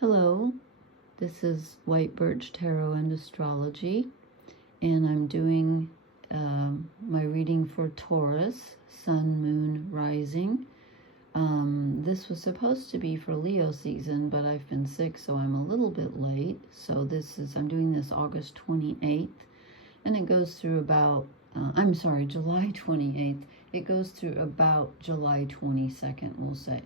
Hello, this is White Birch Tarot and Astrology, and I'm doing my reading for Taurus, Sun, Moon, Rising. This was supposed to be for Leo season, but I've been sick, so I'm a little bit late. So I'm doing this August 28th, and it goes through about, July 28th. It goes through about July 22nd, we'll say.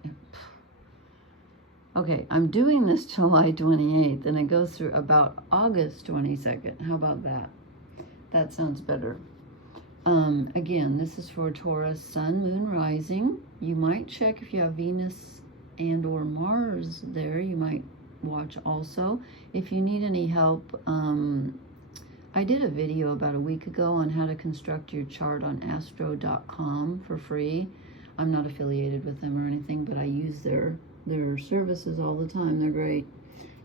Okay, I'm doing this July 28th, and it goes through about August 22nd. How about that? That sounds better. Again, this is for Taurus, Sun, Moon, Rising. You might check if you have Venus and or Mars there. You might watch also. If you need any help, I did a video about a week ago on how to construct your chart on astro.com for free. I'm not affiliated with them or anything, but I use their services all the time. They're great.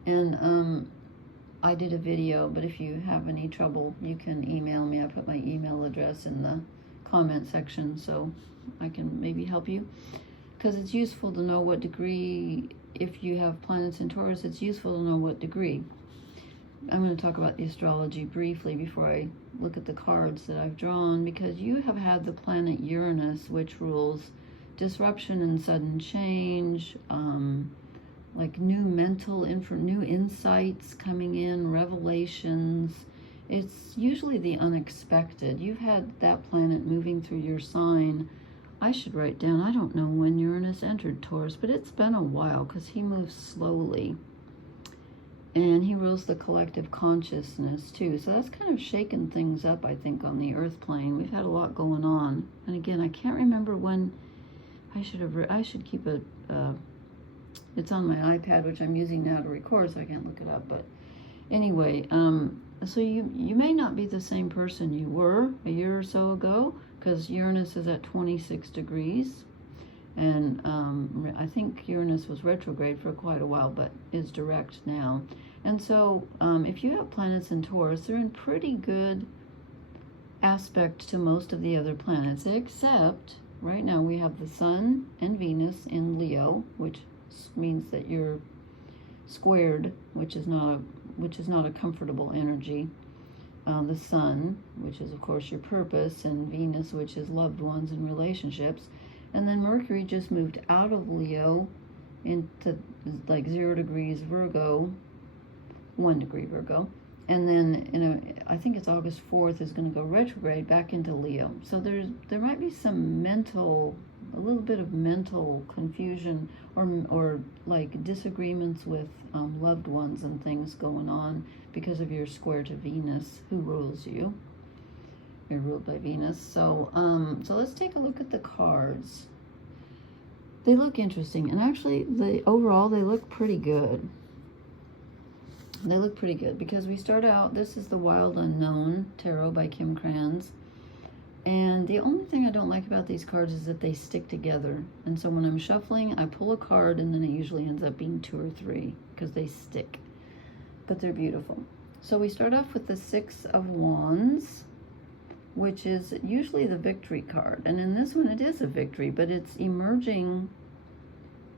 And I did a video, but if you have any trouble, you can email me. I put my email address in the comment section so I can maybe help you, because it's useful to know what degree, if you have planets in Taurus, it's useful to know what degree. I'm going to talk about the astrology briefly before I look at the cards that I've drawn, because you have had the planet Uranus, which rules disruption and sudden change, like new new insights coming in, revelations. It's usually the unexpected. You've had that planet moving through your sign. I should write down, I don't know when Uranus entered Taurus, but it's been a while because he moves slowly. And he rules the collective consciousness too. So that's kind of shaken things up, I think, on the earth plane. We've had a lot going on. And again, I can't remember when. I should keep it, it's on my iPad, which I'm using now to record, so I can't look it up. But anyway, so you may not be the same person you were a year or so ago, because Uranus is at 26 degrees. And I think Uranus was retrograde for quite a while, but is direct now. And so if you have planets in Taurus, they're in pretty good aspect to most of the other planets, except right now we have the Sun and Venus in Leo, which means that you're squared, which is not a comfortable energy. The Sun, which is of course your purpose, and Venus, which is loved ones and relationships. And then Mercury just moved out of Leo into like 0 degrees Virgo, 1 degree Virgo. And then, I think it's August 4th is going to go retrograde back into Leo. So there might be some a little bit of mental confusion or like disagreements with loved ones and things going on because of your square to Venus, who rules you. You're ruled by Venus. So let's take a look at the cards. They look interesting, and actually, overall they look pretty good. They look pretty good because we start out, this is the Wild Unknown Tarot by Kim Krans. And the only thing I don't like about these cards is that they stick together. And so when I'm shuffling, I pull a card and then it usually ends up being 2 or 3 because they stick. But they're beautiful. So we start off with the 6 of Wands, which is usually the victory card. And in this one, it is a victory, but it's emerging.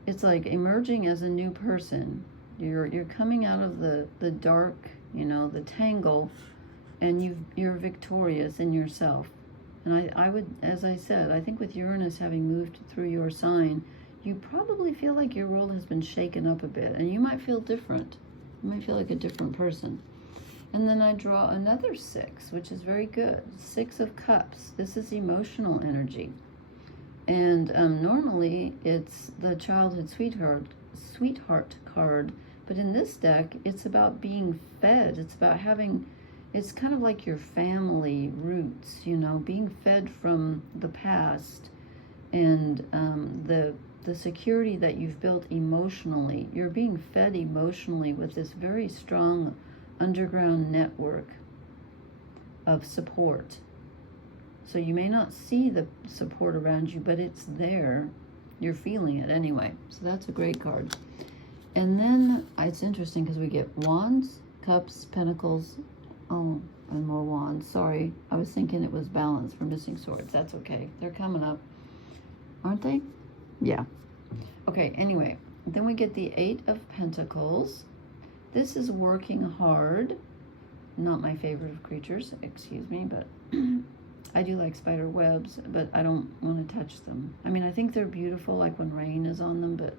It's like emerging as a new person. You're coming out of the dark, the tangle, and you're victorious in yourself. And I would, as I said, I think with Uranus having moved through your sign, you probably feel like your world has been shaken up a bit, and you might feel different. You might feel like a different person. And then I draw another 6, which is very good. 6 of Cups. This is emotional energy. And normally it's the childhood sweetheart card. But in this deck, it's about being fed. It's about it's kind of like your family roots, being fed from the past and the security that you've built emotionally. You're being fed emotionally with this very strong underground network of support. So you may not see the support around you, but it's there. You're feeling it anyway. So that's a great card. And then it's interesting because we get Wands, Cups, Pentacles, and more Wands. Sorry, I was thinking it was Balance for missing swords. That's okay. They're coming up, aren't they? Yeah. Okay, anyway, Then we get the Eight of Pentacles. This is working hard. Not my favorite of creatures, excuse me, but I do like spider webs, but I don't want to touch them. I mean, I think they're beautiful, like when rain is on them, but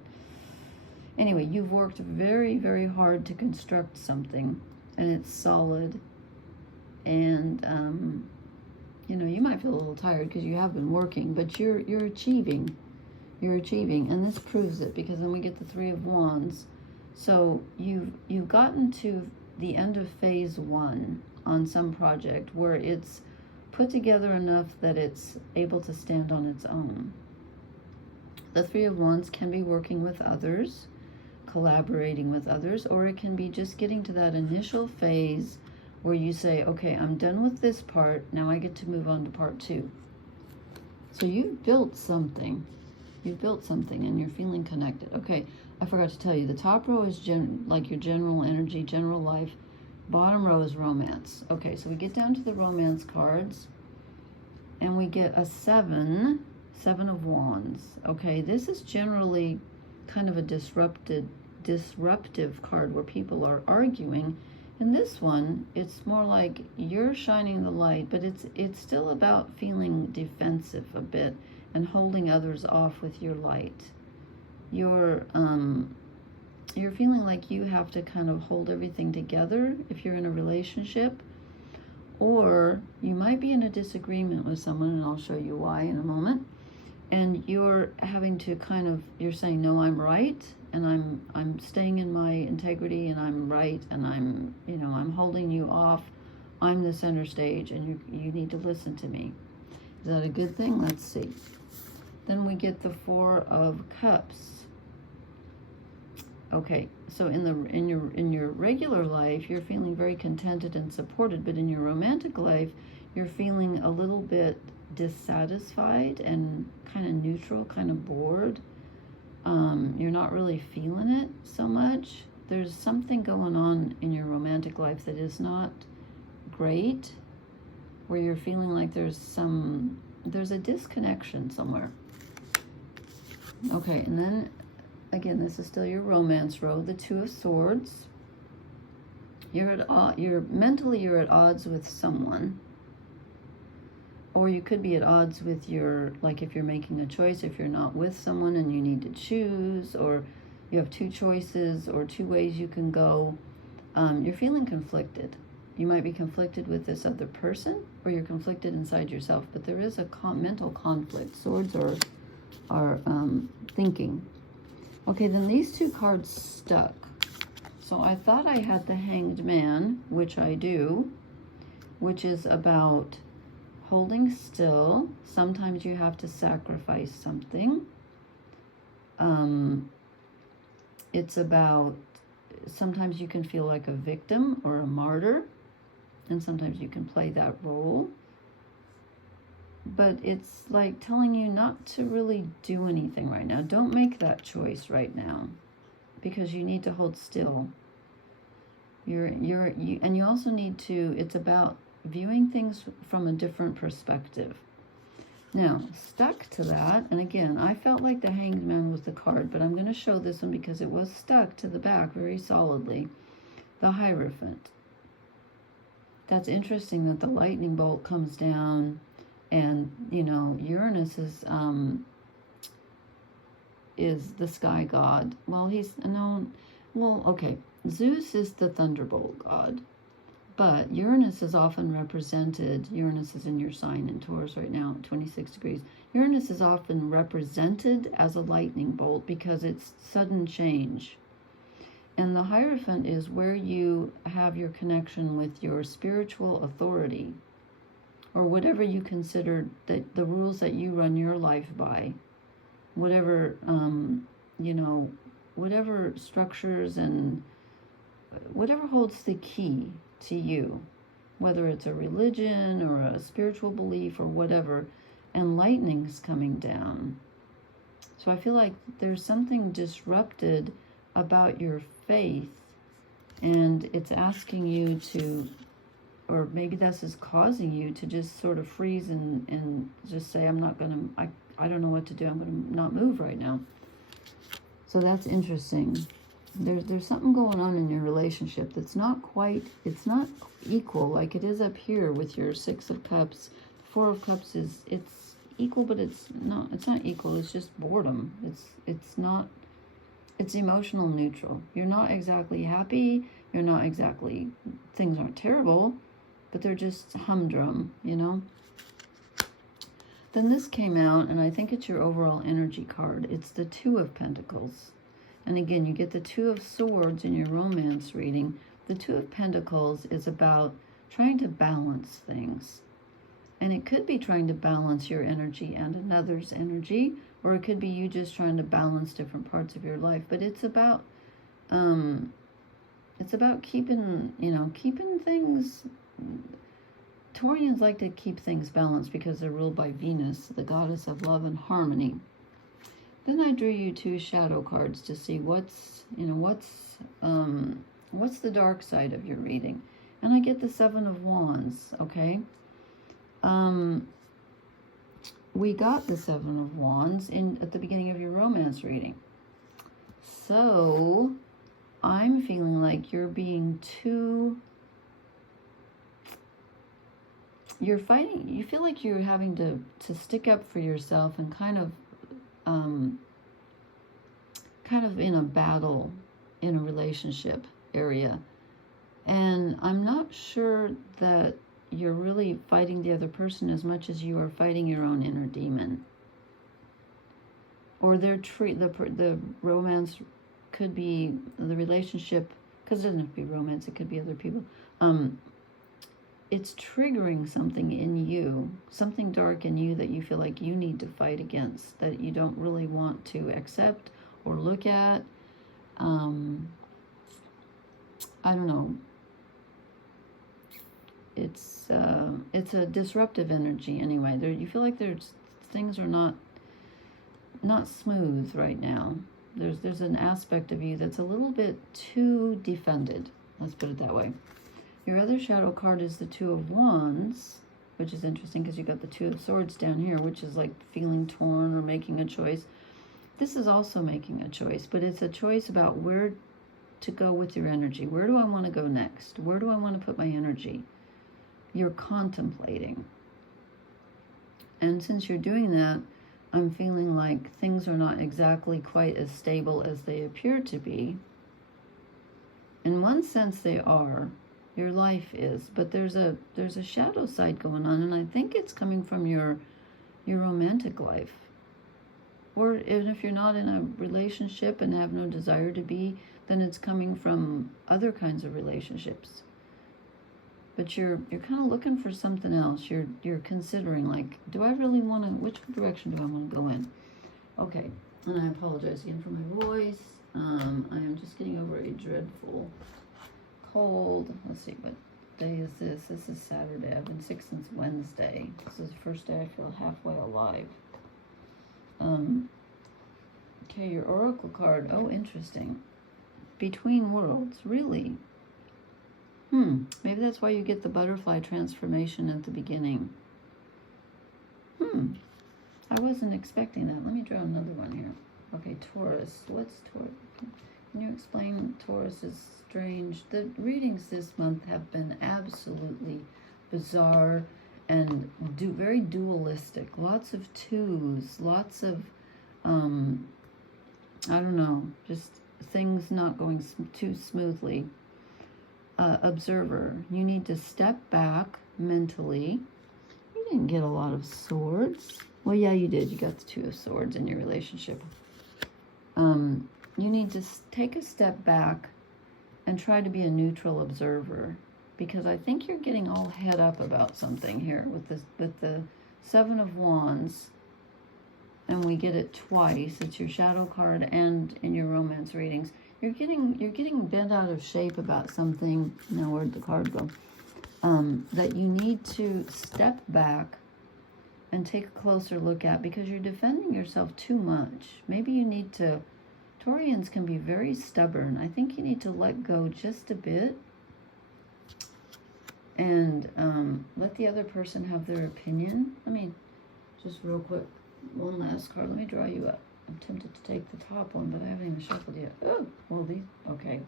anyway, you've worked very, very hard to construct something, and it's solid, and you know, you might feel a little tired because you have been working, but you're achieving. You're achieving, and this proves it, because then we get the Three of Wands. So you've gotten to the end of phase 1 on some project where it's put together enough that it's able to stand on its own. The Three of Wands can be working with others, collaborating with others, or it can be just getting to that initial phase where you say, okay, I'm done with this part, now I get to move on to part 2. So you've built something. You've built something and you're feeling connected. Okay, I forgot to tell you, the top row is like your general energy, general life. Bottom row is romance. Okay, so we get down to the romance cards, and we get a 7 of Wands. Okay, this is generally kind of a disruptive card where people are arguing. In this one, it's more like you're shining the light, but it's still about feeling defensive a bit and holding others off with your light. You're feeling like you have to kind of hold everything together if you're in a relationship, or you might be in a disagreement with someone, and I'll show you why in a moment, and you're having to kind of, you're saying, no, I'm right, and I'm staying in my integrity, and I'm right, and I'm holding you off. I'm the center stage, and you need to listen to me. Is that a good thing? Let's see. Then we get the Four of Cups. Okay, so in your regular life, you're feeling very contented and supported, but in your romantic life, you're feeling a little bit dissatisfied and kind of neutral, kind of bored. You're not really feeling it so much. There's something going on in your romantic life that is not great, where you're feeling like there's a disconnection somewhere. Okay, and then again, this is still your romance row, the Two of Swords. Mentally you're at odds with someone, or you could be at odds with like if you're making a choice, if you're not with someone and you need to choose, or you have two choices or two ways you can go. You're feeling conflicted. You might be conflicted with this other person, or you're conflicted inside yourself, but there is a mental conflict. Swords are thinking. Okay, then these two cards stuck. So I thought I had the Hanged Man, which I do, which is about holding still. Sometimes you have to sacrifice something. It's about, sometimes you can feel like a victim or a martyr, and sometimes you can play that role. But it's like telling you not to really do anything right now. Don't make that choice right now, because you need to hold still. And you also need to, it's about viewing things from a different perspective. Now, stuck to that, and again, I felt like the Hanged Man was the card, but I'm going to show this one because it was stuck to the back very solidly. The Hierophant. That's interesting that the lightning bolt comes down. And, Uranus is the sky god. Well, okay. Zeus is the thunderbolt god. But Uranus is often represented, Uranus is in your sign in Taurus right now, 26 degrees. Uranus is often represented as a lightning bolt because it's sudden change. And the Hierophant is where you have your connection with your spiritual authority, or whatever you consider that the rules that you run your life by, whatever, whatever structures and whatever holds the key to you, whether it's a religion or a spiritual belief or whatever, and lightning's coming down. So I feel like there's something disrupted about your faith, and it's asking you to, or maybe this is causing you to just sort of freeze and just say, I don't know what to do. I'm going to not move right now. So that's interesting. There's something going on in your relationship that's not quite, it's not equal like it is up here with your Six of Cups. Four of Cups it's equal, but it's not equal. It's just boredom. It's not, it's emotional neutral. You're not exactly happy. You're not exactly, things aren't terrible, but they're just humdrum, you know? Then this came out, and I think it's your overall energy card. It's the Two of Pentacles. And again, you get the Two of Swords in your romance reading. The Two of Pentacles is about trying to balance things. And it could be trying to balance your energy and another's energy, or it could be you just trying to balance different parts of your life. But it's about keeping, you know, keeping things. Taurians like to keep things balanced because they're ruled by Venus, the goddess of love and harmony. Then I drew you two shadow cards to see what's the dark side of your reading. And I get the Seven of Wands, okay? We got the Seven of Wands at the beginning of your romance reading. So I'm feeling like you're being too, you're fighting, you feel like you're having to stick up for yourself and kind of in a battle in a relationship area. And I'm not sure that you're really fighting the other person as much as you are fighting your own inner demon. Or the romance could be the relationship, because it doesn't have to be romance, it could be other people. It's triggering something in you, something dark in you that you feel like you need to fight against, that you don't really want to accept or look at. I don't know. It's a disruptive energy anyway. You feel like things are not smooth right now. There's an aspect of you that's a little bit too defended. Let's put it that way. Your other shadow card is the Two of Wands, which is interesting because you got the Two of Swords down here, which is like feeling torn or making a choice. This is also making a choice, but it's a choice about where to go with your energy. Where do I want to go next? Where do I want to put my energy? You're contemplating. And since you're doing that, I'm feeling like things are not exactly quite as stable as they appear to be. In one sense they are. Your life is, but there's a shadow side going on, and I think it's coming from your romantic life. Or even if you're not in a relationship and have no desire to be, then it's coming from other kinds of relationships. But you're kind of looking for something else. You're considering, like, do I really want to, which direction do I want to go in? Okay, and I apologize again for my voice. I am just getting over a dreadful cold. Let's see, what day is this? This is Saturday. I've been sick since Wednesday. This is the first day I feel halfway alive. Okay, your oracle card. Oh, interesting. Between worlds, really? Maybe that's why you get the butterfly transformation at the beginning. I wasn't expecting that. Let me draw another one here. Okay, Taurus. What's Taurus? Can you explain Taurus is strange? The readings this month have been absolutely bizarre and very dualistic. Lots of twos, lots of, I don't know, just things not going too smoothly. Observer, you need to step back mentally. You didn't get a lot of swords. Well, yeah, you did. You got the Two of Swords in your relationship. You need to take a step back and try to be a neutral observer, because I think you're getting all head up about something here with the Seven of Wands, and we get it twice. It's your shadow card and in your romance readings. You're getting bent out of shape about something. Now, where'd the card go? That you need to step back and take a closer look at, because you're defending yourself too much. Maybe you need to, Taurians can be very stubborn. I think you need to let go just a bit and let the other person have their opinion. Let me just real quick, one last card. Let me draw you I'm tempted to take the top one, but I haven't even shuffled yet. Oh, well, these, okay.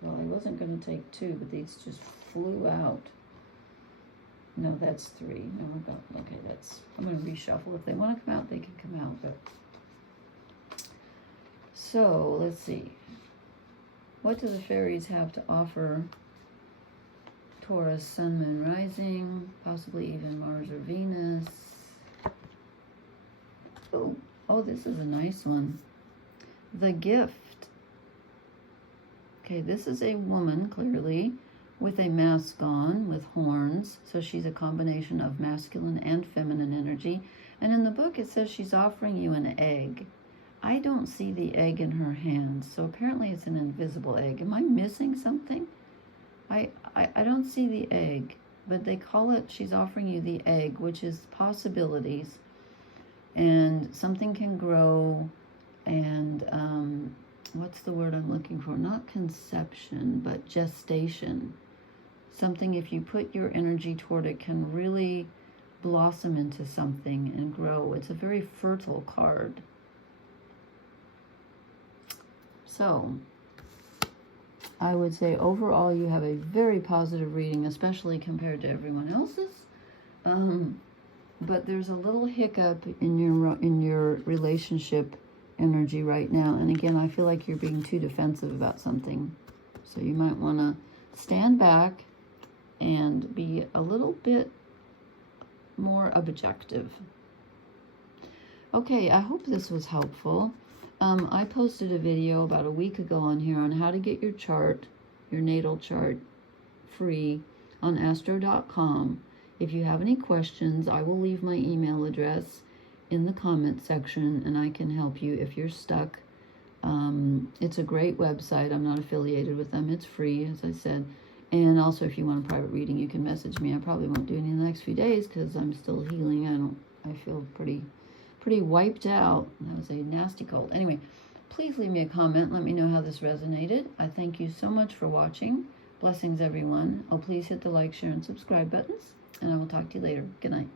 Well, I wasn't going to take 2, but these just flew out. No, that's 3. No, I got, okay, that's, I'm going to reshuffle. If they want to come out, they can come out. But so, let's see. What do the fairies have to offer Taurus, Sun, Moon, Rising, possibly even Mars or Venus? Oh, oh, this is a nice one. The Gift. Okay, this is a woman, clearly, with a mask on, with horns. So she's a combination of masculine and feminine energy. And in the book, it says she's offering you an egg. I don't see the egg in her hands, so apparently it's an invisible egg. Am I missing something? I don't see the egg, but they call it, she's offering you the egg, which is possibilities. And something can grow, and what's the word I'm looking for? Not conception, but gestation. Something, if you put your energy toward it, can really blossom into something and grow. It's a very fertile card. So, I would say overall you have a very positive reading, especially compared to everyone else's. But there's a little hiccup in your relationship energy right now. And again, I feel like you're being too defensive about something. So you might want to stand back and be a little bit more objective. Okay, I hope this was helpful. I posted a video about a week ago on here on how to get your chart, your natal chart, free on astro.com. If you have any questions, I will leave my email address in the comment section, and I can help you if you're stuck. It's a great website. I'm not affiliated with them. It's free, as I said. And also, if you want a private reading, you can message me. I probably won't do any in the next few days because I'm still healing. I feel pretty wiped out. That was a nasty cold. Anyway, please leave me a comment. Let me know how this resonated. I thank you so much for watching. Blessings, everyone. Oh, please hit the like, share, and subscribe buttons. And I will talk to you later. Good night.